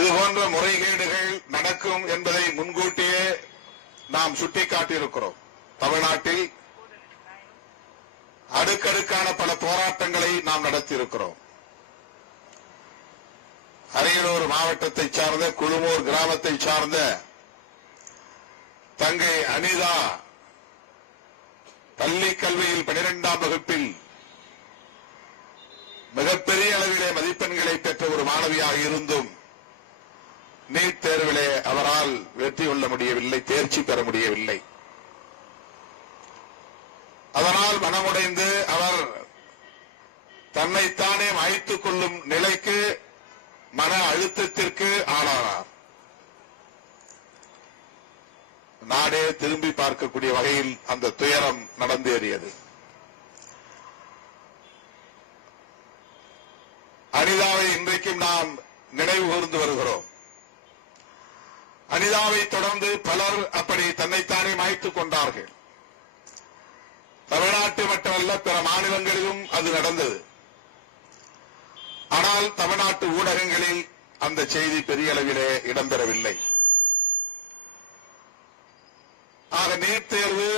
இதுபோன்ற முறைகேடுகள் நடக்கும் என்பதை முன்கூட்டியே நாம் சுட்டிக்காட்டியிருக்கிறோம். தமிழ்நாட்டில் அடுக்கடுக்கான பல போராட்டங்களை நாம் நடத்தியிருக்கிறோம். அரியலூர் மாவட்டத்தை சார்ந்த குழுமூர் கிராமத்தை சார்ந்த தங்கை அனிதா பள்ளி கல்வியில் 12ஆம் வகுப்பில் மிகப்பெரிய அளவிலே மதிப்பெண்களை பெற்ற ஒரு மாணவியாக இருந்தும் நீட் தேர்விலே அவரால் வெற்றி கொள்ள முடியவில்லை, தேர்ச்சி பெற முடியவில்லை. அதனால் மனமுடைந்து அவர் தன்னைத்தானே மாய்த்துக் கொள்ளும் நிலைக்கு, மன அழுத்தத்திற்கு ஆளானார். நாடே திரும்பி பார்க்கக்கூடிய வகையில் அந்த துயரம் நடந்தேறியது. அனிதாவை இன்றைக்கும் நாம் நினைவு கூர்ந்து வருகிறோம். அனிதாவை தொடர்ந்து பலர் அப்படி தன்னைத்தானே மாய்த்துக் கொண்டார்கள். தமிழ்நாட்டு மட்டுமல்ல, பிற மாநிலங்களிலும் அது நடந்தது. ஆனால் தமிழ்நாட்டு ஊடகங்களில் அந்த செய்தி பெரிய அளவிலே இடம்பெறவில்லை. ஆக நீட் தேர்வு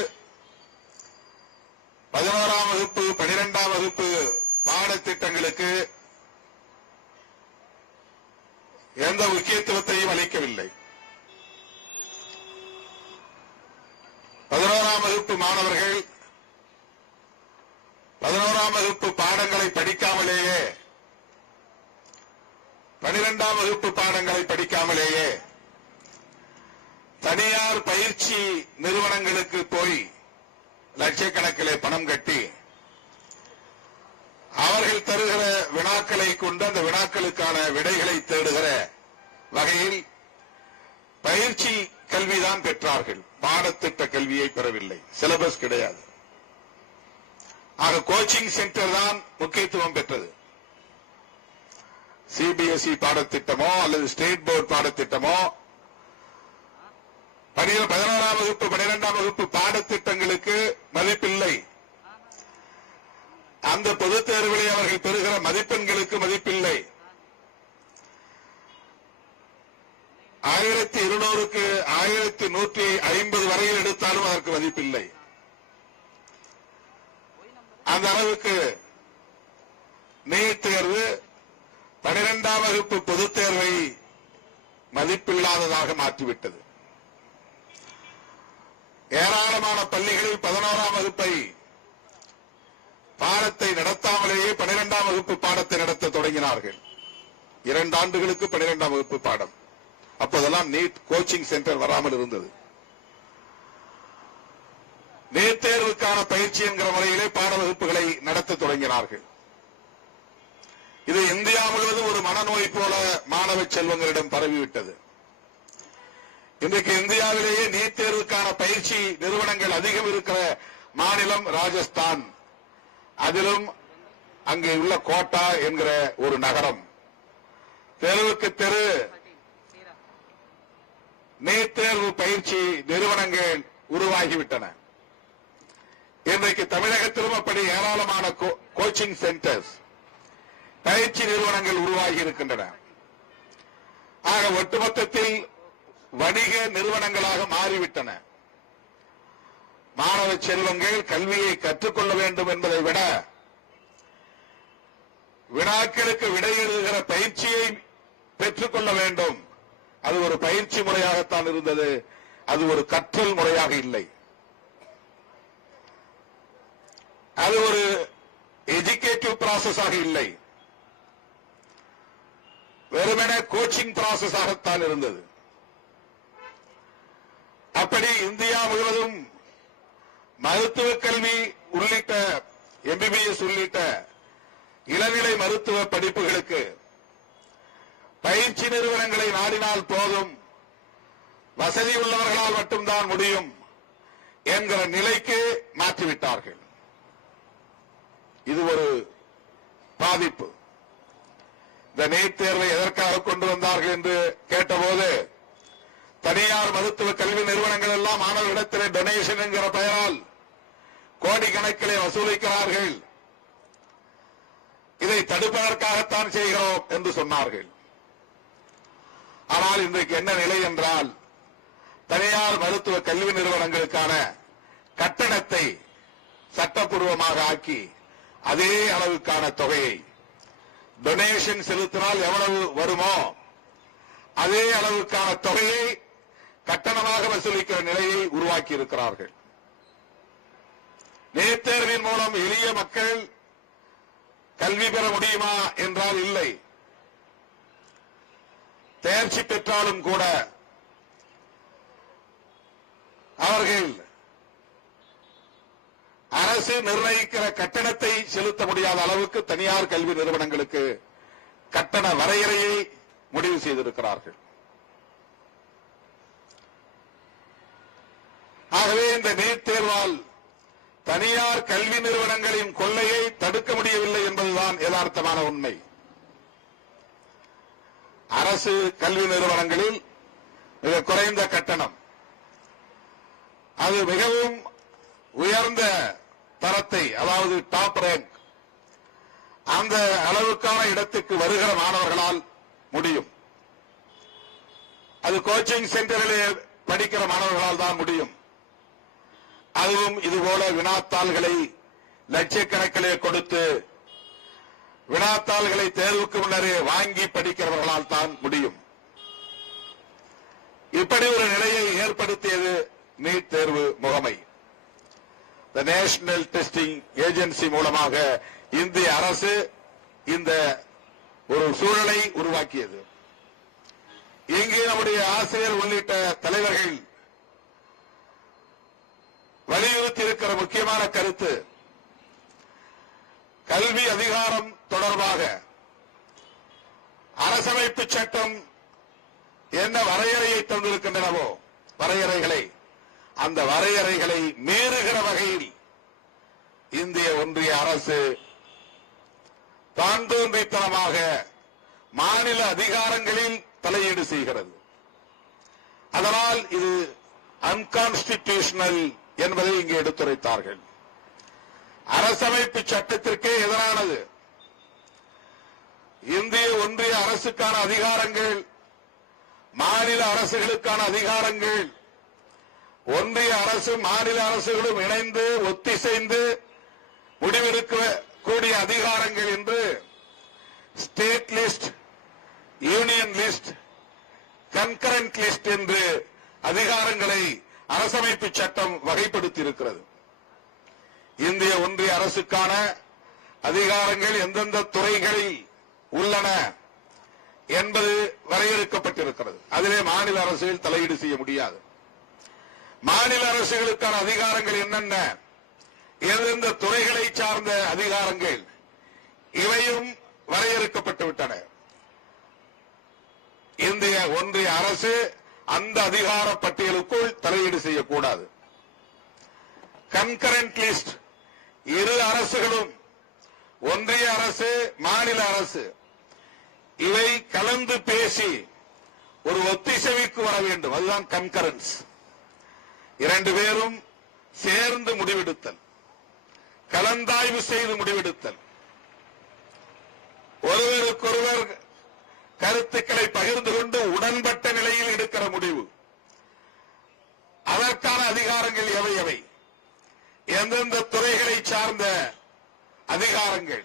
11ஆம் வகுப்பு 12ஆம் வகுப்பு பாடத்திட்டங்களுக்கு எந்த முக்கியத்துவத்தையும் அளிக்கவில்லை. 11ஆம் வகுப்பு மாணவர்கள் 11ஆம் வகுப்பு பாடங்களை படிக்காமலேயே, 12ஆம் வகுப்பு பாடங்களை படிக்காமலேயே தனியார் பயிற்சி நிறுவனங்களுக்கு போய் லட்சக்கணக்கிலே பணம் கட்டி அவர்கள் தருகிற வினாக்களை கொண்டு அந்த வினாக்களுக்கான விடைகளை தேடுகிற வகையில் பயிற்சி கல்விதான் பெற்றார்கள். பாடத்திட்ட கல்வியை பெறவில்லை. சிலபஸ் கிடையாது. ஆக கோச்சிங் சென்டர் தான் முக்கியத்துவம் பெற்றது. சிபிஎஸ்இ பாடத்திட்டமோ அல்லது ஸ்டேட் போர்டு பாடத்திட்டமோ 11ஆம் வகுப்பு 12ஆம் வகுப்பு பாடத்திட்டங்களுக்கு மதிப்பில்லை. அந்த பொதுத் தேர்விலே அவர்கள் பெறுகிற மதிப்பெண்களுக்கு மதிப்பில்லை. 1200க்கு 1150 வரையில் எடுத்தாலும் அதற்கு மதிப்பில்லை. அந்த அளவுக்கு நீட் தேர்வு 12ஆம் வகுப்பு பொதுத் தேர்வை மதிப்பில்லாததாக மாற்றிவிட்டது. ஏராளமான பள்ளிகளில் 11ஆம் வகுப்பை பாடத்தை நடத்தாமலேயே 12ஆம் வகுப்பு பாடத்தை நடத்த தொடங்கினார்கள். 2 ஆண்டுகளுக்கு 12ஆம் வகுப்பு பாடம். அப்போதெல்லாம் நீட் கோச்சிங் சென்டர் வராமல் இருந்தது. நீட் தேர்வுக்கான பயிற்சி என்கிற முறையிலே பாட வகுப்புகளை நடத்த தொடங்கினார்கள். இது இந்தியா முழுவதும் ஒரு மனநோய் போல மாணவ செல்வங்களிடம் பரவிவிட்டது. இன்றைக்கு இந்தியாவிலேயே நீட் தேர்வுக்கான பயிற்சி நிறுவனங்கள் அதிகம் இருக்கிற மாநிலம் ராஜஸ்தான். அதிலும் அங்கு உள்ள கோட்டா என்கிற ஒரு நகரம். தெருவுக்கு தெரு நீட் தேர்வு பயிற்சி நிறுவனங்கள் உருவாகிவிட்டன. இன்றைக்கு தமிழகத்திலும் அப்படி ஏராளமான கோச்சிங் சென்டர்ஸ், பயிற்சி நிறுவனங்கள் உருவாகி இருக்கின்றன. ஆக ஒட்டுமொத்தத்தில் வணிக நிறுவனங்களாக மாறிவிட்டன. மாணவ செல்வங்கள் கல்வியை கற்றுக்கொள்ள வேண்டும் என்பதை விட வினாக்களுக்கு விடை எழுதுகிற பயிற்சியை பெற்றுக்கொள்ள வேண்டும். அது ஒரு பயிற்சி முறையாகத்தான் இருந்தது. அது ஒரு கற்றல் முறையாக இல்லை. அது ஒரு எஜுகேட்டிவ் ப்ராசஸாக இல்லை. வெறுமனே கோச்சிங் ப்ராசஸாகத்தான் இருந்தது. அப்படி இந்தியா முழுவதும் மருத்துவ கல்வி உள்ளிட்ட எம்பிபிஎஸ் உள்ளிட்ட இளநிலை மருத்துவ படிப்புகளுக்கு பயிற்சி நிறுவனங்களை நாடினால் போதும், வசதி உள்ளவர்களால் மட்டும்தான் முடியும் என்கிற நிலைக்கு மாற்றிவிட்டார்கள். இது ஒரு பாதிப்பு. இந்த நீட் தேர்வை எதற்காக கொண்டு வந்தார்கள் என்று கேட்டபோது, தனியார் மருத்துவ கல்வி நிறுவனங்கள் எல்லாம் மாணவர்களிடத்திலே டொனேஷன் என்கிற பெயரால் கோடிக்கணக்கிலே வசூலிக்கிறார்கள், இதை தடுப்பதற்காகத்தான் செய்கிறோம் என்று சொன்னார்கள். ஆனால் இன்றைக்கு என்ன நிலை என்றால், தனியார் மருத்துவ கல்வி நிறுவனங்களுக்கான கட்டணத்தை சட்டப்பூர்வமாக ஆக்கி அதே அளவுக்கான தொகையை டொனேஷன் செலுத்தினால் எவ்வளவு வருமோ அதே அளவுக்கான தொகையை கட்டணமாக வசூலிக்கிற நிலையை உருவாக்கி இருக்கிறார்கள். நீட் தேர்வின் மூலம் எளிய மக்கள் கல்வி பெற முடியுமா என்றால் இல்லை. தேர்ச்சி பெற்றாலும் கூட அவர்கள் அரசு நிர்ணயிக்கிற கட்டணத்தை செலுத்த முடியாத அளவுக்கு தனியார் கல்வி நிறுவனங்களுக்கு கட்டண வரையறையை முடிவு செய்திருக்கிறார்கள். ஆகவே இந்த நீட் தேர்வால் தனியார் கல்வி நிறுவனங்களின் கொள்ளையை தடுக்க முடியவில்லை என்பதுதான் யதார்த்தமான உண்மை. அரசு கல்வி நிறுவனங்களில் மிக குறைந்த கட்டணம், அது மிகவும் உயர்ந்த தரத்தை, அதாவது டாப் ரேங்க், அந்த அளவுக்கான இடத்துக்கு வருகிற மாணவர்களால் முடியும். அது கோச்சிங் சென்டரிலே படிக்கிற மாணவர்களால் தான் முடியும். அதுவும் இதுபோல வினாத்தாள்களை லட்சக்கணக்கிலே கொடுத்து வினாத்தாள்களை தேர்வுக்கு முன்னரே வாங்கி படிக்கிறவர்களால் தான் முடியும். இப்படி ஒரு நிலையை ஏற்படுத்தியது நீட் தேர்வு முகமை. தி நேஷனல் டெஸ்டிங் ஏஜென்சி மூலமாக இந்திய அரசு இந்த ஒரு சூழலை உருவாக்கியது. இங்கே நம்முடைய ஆசிரியர் உள்ளிட்ட தலைவர்கள் வலியுறுத்தி இருக்கிற முக்கியமான கருத்து, கல்வி அதிகாரம் தொடர்பாக அரசமைப்பு சட்டம் என்ன வரையறையை தந்திருக்கின்றனவோ வரையறைகளை, அந்த வரையறைகளை மீறுகிற வகையில் இந்திய ஒன்றிய அரசு தான் தோன்றித்தனமாக மாநில அதிகாரங்களில் தலையீடு செய்கிறது. அதனால் இது அன்கான்ஸ்டிடியூஷனல் என்பதை இங்கே எடுத்துரைத்தார்கள். அரசமைப்பு சட்டத்திற்கே எதிரானது. இந்திய ஒன்றிய அரசுக்கான அதிகாரங்கள், மாநில அரசுகளுக்கான அதிகாரங்கள், ஒன்றிய அரசு மாநில அரசுகளும் இணைந்து ஒத்திசைந்து முடிவெடுக்கக்கூடிய அதிகாரங்கள் என்று state list, union list, concurrent list என்று அதிகாரங்களை அரசமைப்பு சட்டம் வகைப்படுத்தி இருக்கிறது. இந்திய ஒன்றிய அரசுக்கான அதிகாரங்கள் எந்தெந்த துறைகளில் உள்ளன என்பது வரையறுக்கப்பட்டிருக்கிறது. அதிலே மாநில அரசுகள் தலையீடு செய்ய முடியாது. மாநில அரசுகளுக்கான அதிகாரங்கள் என்னென்ன, எந்தெந்த துறைகளை சார்ந்த அதிகாரங்கள், இவையும் வரையறுக்கப்பட்டு விட்டன. இந்திய ஒன்றிய அரசு அந்த அதிகார பட்டியலுக்குள் தலையீடு செய்யக்கூடாது. கன்கரண்ட் லிஸ்ட், இரு அரசுகளும், ஒன்றிய அரசு மாநில அரசு, இவை கலந்து பேசி ஒரு ஒத்திசைவுக்கு வர வேண்டும். அதுதான் கன்கரன்ஸ். இரண்டு பேரும் சேர்ந்து முடிவெடுத்தல், கலந்தாய்வு செய்து முடிவெடுத்தல், ஒருவருக்கொருவர் கருத்துக்களை பகிர்ந்து கொண்டு உடன்பட்ட நிலையில் எடுக்கிற முடிவு. அதற்கான அதிகாரங்கள் எவை எவை, எந்தெந்த துறைகளை சார்ந்த அதிகாரங்கள்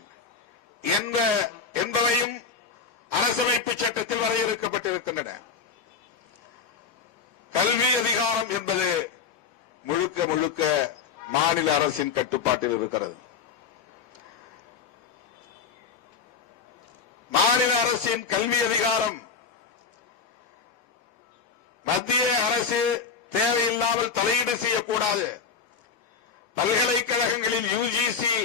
என்பவையும் அரசமைப்பு சட்டத்தில் வரையறுக்கப்பட்டிருக்கின்றன. கல்வி அதிகாரம் என்பது முழுக்க முழுக்க மாநில அரசின் கட்டுப்பாட்டில் இருக்கிறது. மாநில அரசின் கல்வி அதிகாரம் மத்திய அரசு தேவையில்லாமல் தலையீடு செய்யக்கூடாது. பல்கலைக்கழகங்களில் யுஜிசி,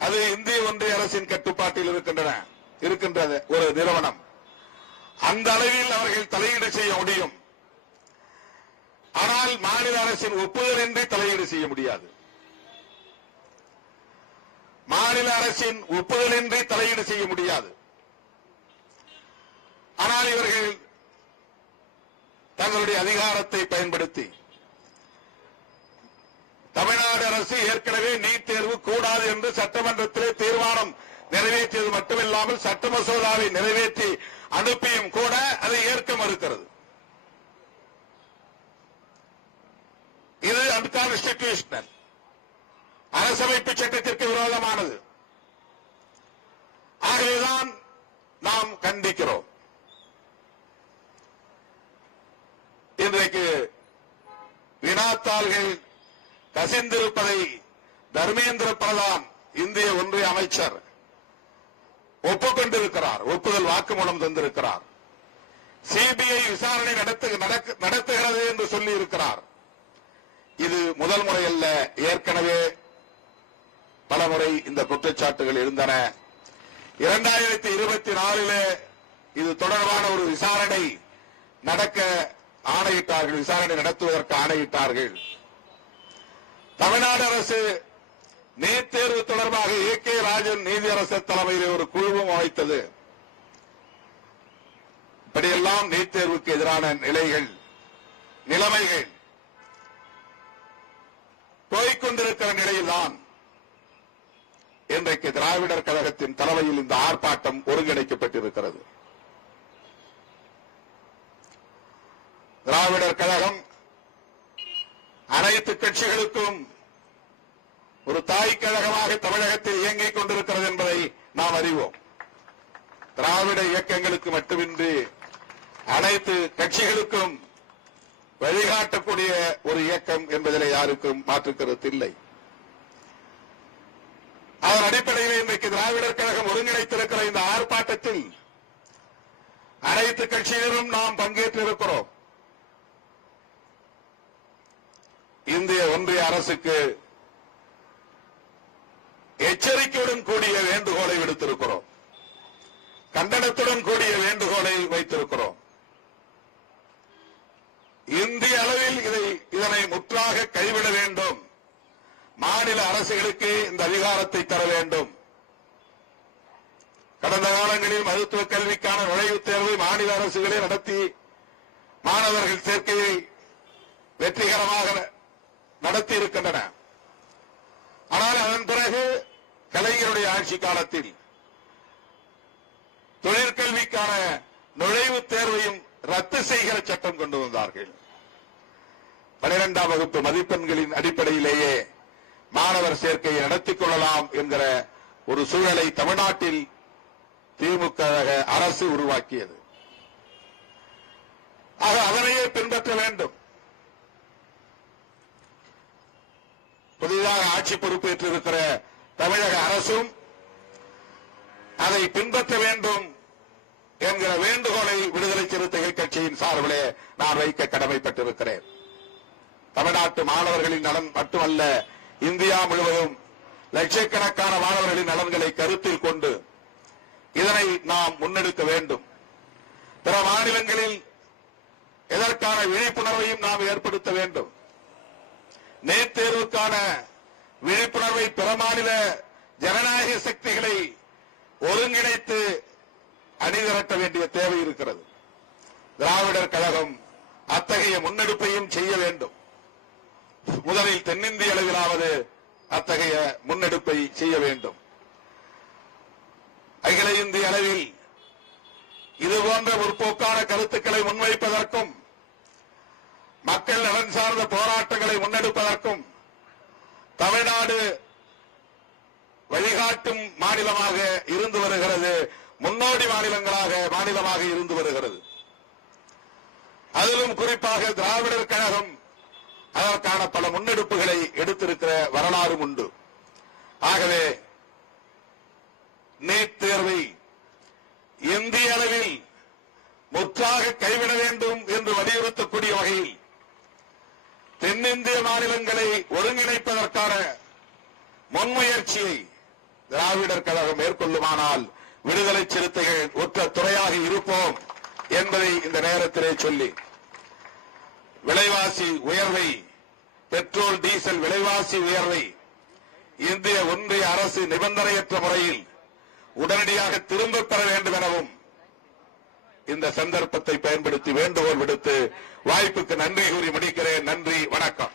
அது இந்திய ஒன்றிய அரசின் கட்டுப்பாட்டில் இருக்கின்றது ஒரு நிறுவனம். அந்த அளவில் அவர்கள் தலையீடு செய்ய முடியும். ஆனால் மாநில அரசின் ஒப்புதலின்றி தலையீடு செய்ய முடியாது. மாநில அரசின் ஒப்புதலின்றி தலையீடு செய்ய முடியாது. ஆனால் இவர்கள் தங்களுடைய அதிகாரத்தை பயன்படுத்தி, தமிழ்நாடு அரசு ஏற்கனவே நீட் தேர்வு கூடாது என்று சட்டமன்றத்திலே தீர்மானம் நிறைவேற்றியது மட்டுமில்லாமல் சட்ட மசோதாவை நிறைவேற்றி அனுப்பியும் கூட அதை ஏற்க மறுக்கிறது. இது அன்கான்ஸ்டிடியூஷனல், அரசமைப்பு சட்டத்திற்கு விரோதமானது. ஆகவேதான் நாம் கண்டிக்கிறோம். இன்றைக்கு வினாத்தாள்கள் கசிந்திருப்பதை தர்மேந்திர பிரதான் இந்திய ஒன்றிய அமைச்சர் ஒப்புக்கொண்டிருக்கிறார், ஒப்புதல் வாக்குமூலம் தந்திருக்கிறார். சிபிஐ விசாரணை நடத்துகிறது என்று சொல்லி இருக்கிறார். இது முதல் முறை அல்ல, ஏற்கனவே பலமுறை இந்த குற்றச்சாட்டுகள் இருந்தன. 2024 இது தொடர்பான ஒரு விசாரணை நடக்க ஆணையிட்டார்கள், விசாரணை நடத்துவதற்கு ஆணையிட்டார்கள். தமிழ்நாடு அரசு நீட் தேர்வு தொடர்பாக A.K. ராஜன் நீதியரசர் தலைமையில் ஒரு குழுவும் அமைத்தது. இப்படியெல்லாம் நீட் தேர்வுக்கு எதிரான நிலைமைகள் போய்கொண்டிருக்கிற நிலையில்தான் இன்றைக்கு திராவிடர் கழகத்தின் தலைமையில் இந்த ஆர்ப்பாட்டம் ஒருங்கிணைக்கப்பட்டிருக்கிறது. திராவிடர் கழகம் அனைத்து கட்சிகளுக்கும் ஒரு தாய் கழகமாக தமிழகத்தில் இயங்கிக் கொண்டிருக்கிறது என்பதை நாம் அறிவோம். திராவிட இயக்கங்களுக்கு மட்டுமின்றி அனைத்து கட்சிகளுக்கும் வழிகாட்டக்கூடிய ஒரு இயக்கம் என்பதில் யாருக்கும் மாற்று கருத்து இல்லை. அதன் அடிப்படையில் இன்றைக்கு திராவிடர் கழகம் ஒருங்கிணைத்திருக்கிற இந்த ஆர்ப்பாட்டத்தில் அனைத்து கட்சியினரும் நாம் பங்கேற்றிருக்கிறோம். இந்திய ஒன்றிய அரசுக்கு எச்சரிக்கையுடன் கூடிய வேண்டுகோளை விடுத்திருக்கிறோம், கண்டனத்துடன் கூடிய வேண்டுகோளை வைத்திருக்கிறோம். இந்திய அளவில் இதனை முற்றாக கைவிட வேண்டும். மாநில அரசுகளுக்கு இந்த அதிகாரத்தை தர வேண்டும். கடந்த காலங்களில் மருத்துவ கல்விக்கான நுழைவுத் தேர்வை மாநில அரசுகளே நடத்தி மாணவர்கள் சேர்க்கையை வெற்றிகரமாக நடத்தி இருக்கின்றன. ஆனால் அதன் பிறகு கலைஞருடைய ஆட்சி காலத்தில் தொழிற்கல்விக்கான நுழைவுத் தேர்வையும் ரத்து செய்கிற சட்டம் கொண்டு வந்தார்கள். 12ஆம் வகுப்பு மதிப்பெண்களின் அடிப்படையிலேயே மாணவர் சேர்க்கையை நடத்திக் கொள்ளலாம் என்கிற ஒரு சூழலை தமிழ்நாட்டில் திமுக அரசு உருவாக்கியது. ஆக அதனையே பின்பற்ற வேண்டும். புதிதாக ஆட்சி பொறுப்பேற்றிருக்கிற தமிழக அரசும் அதை பின்பற்ற வேண்டும் என்கிற வேண்டுகோளை விடுதலை சிறுத்தைகள் கட்சியின் சார்பிலே நான் வைக்க கடமைப்பட்டிருக்கிறேன். தமிழ்நாட்டு மாணவர்களின் நலன் மட்டுமல்ல, இந்தியா முழுவதும் லட்சக்கணக்கான மாணவர்களின் நலன்களை கருத்தில் கொண்டு இதனை நாம் முன்னெடுக்க வேண்டும். பிற மாநிலங்களில் இதற்கான விழிப்புணர்வையும் நாம் ஏற்படுத்த வேண்டும். நீட் தேர்வுக்கான விழிப்புணர்வை பிற மாநில ஜனநாயக சக்திகளை ஒருங்கிணைத்து அணிதிரட்ட வேண்டிய தேவை இருக்கிறது. திராவிடர் கழகம் அத்தகைய முன்னெடுப்பையும் செய்ய வேண்டும். முதலில் தென்னிந்திய அளவிலாவது அத்தகைய முன்னெடுப்பை செய்ய வேண்டும். அகில இந்திய அளவில் இதுபோன்ற முற்போக்கான கருத்துக்களை முன்வைப்பதற்கும் மக்கள் நலன் சார்ந்த போராட்டங்களை முன்னெடுப்பதற்கும் தமிழ்நாடு வழிகாட்டும் மாநிலமாக இருந்து வருகிறது, முன்னோடி மாநிலமாக இருந்து வருகிறது. அதிலும் குறிப்பாக திராவிடர் கழகம் அதற்கான பல முன்னெடுப்புகளை எடுத்திருக்கிற வரலாறும் உண்டு. ஆகவே நீட் தேர்வை இந்திய அளவில் முற்றாக கைவிட வேண்டும் என்று வலியுறுத்தக்கூடிய வகையில் தென்னிந்திய மாநிலங்களை ஒருங்கிணைப்பதற்கான முன்முயற்சியை திராவிடர் கழகம் மேற்கொள்ளுமானால் விடுதலை சிறுத்தைகள் ஒற்ற துறையாக இருப்போம் என்பதை இந்த நேரத்திலே சொல்லி, விலைவாசி உயர்வை, பெட்ரோல் டீசல் விலைவாசி உயர்வை இந்திய ஒன்றிய அரசு நிபந்தனையற்ற முறையில் உடனடியாக திரும்பப் பெற வேண்டும் எனவும் இந்த சந்தர்ப்பத்தை பயன்படுத்தி வேண்டுகோள் விடுத்து வாய்ப்புக்கு நன்றி கூறி முடிக்கிறேன். நன்றி, வணக்கம்.